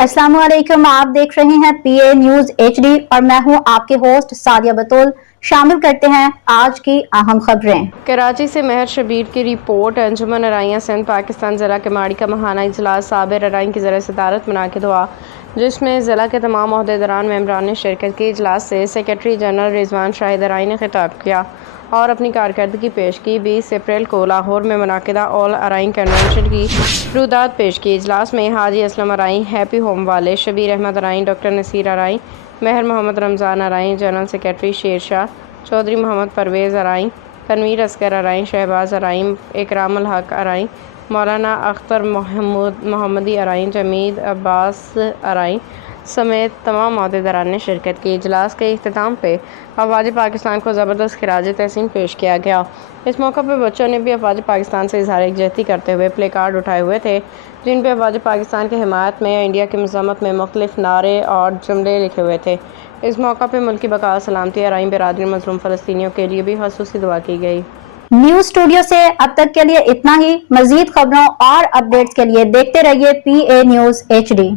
अस्सलाम वालेकुम, आप देख रहे हैं पीए न्यूज एचडी और मैं हूं आपके होस्ट सादिया बतूल। शामिल करते हैं आज की अहम खबरें। कराची से मेहर शबीर की रिपोर्ट। अंजुमन अराइयाँ सिंध पाकिस्तान ज़िला के माड़ी का महाना इजलास साबिर अराइन की ज़रिए सदारत मुनाकिद हुआ, जिसमें ज़िला के तमाम ओहदेदारान मेंबरान ने शिरकत की। इजलास से सेक्रेटरी जनरल रिजवान शाहिद अराइन ने खिताब किया और अपनी कारकर्दगी पेश की। 20 अप्रैल को लाहौर में मुनाकिदा ऑल अराइन कन्वेंशन की रुदात पेश की। इजलास में हाजी असलम अराइन, हैप्पी होम वाले, शबीर अहमद अराइन, डॉक्टर नसीर अराइन, मेहर मोहम्मद रमज़ान अराइन, जनरल सेक्रेटरी शेर शाह, चौधरी मोहम्मद परवेज़ अराइन, तनवीर असगर अराइन, शहबाज अराइन, इकरामुल हक अराइन, मौलाना अख्तर मोहम्मदी अराइन, जमीद अब्बास अराइन समेत तमाम ओहदेदारान ने शिरकत की। इजलास के इख्तिताम पे अफवाज पाकिस्तान को ज़बरदस्त खिराज तहसीन पेश किया गया। इस मौका पर बच्चों ने भी अफवाज पाकिस्तान से इजहार यकजहती करते हुए प्ले कार्ड उठाए हुए थे, जिन पर अफवाज पाकिस्तान की हिमायत में या इंडिया की मज़म्मत में मुख्तलिफ नारे और जुमले लिखे हुए थे। इस मौका पर मुल्की बका सलामती अराइन बिरादरी मज़लूम फ़लस्तीनियों के लिए भी ख़ुसूसी दुआ की गई। न्यूज स्टूडियो से अब तक के लिए इतना ही। मजीद खबरों और अपडेट्स के लिए देखते रहिए पीए न्यूज एचडी।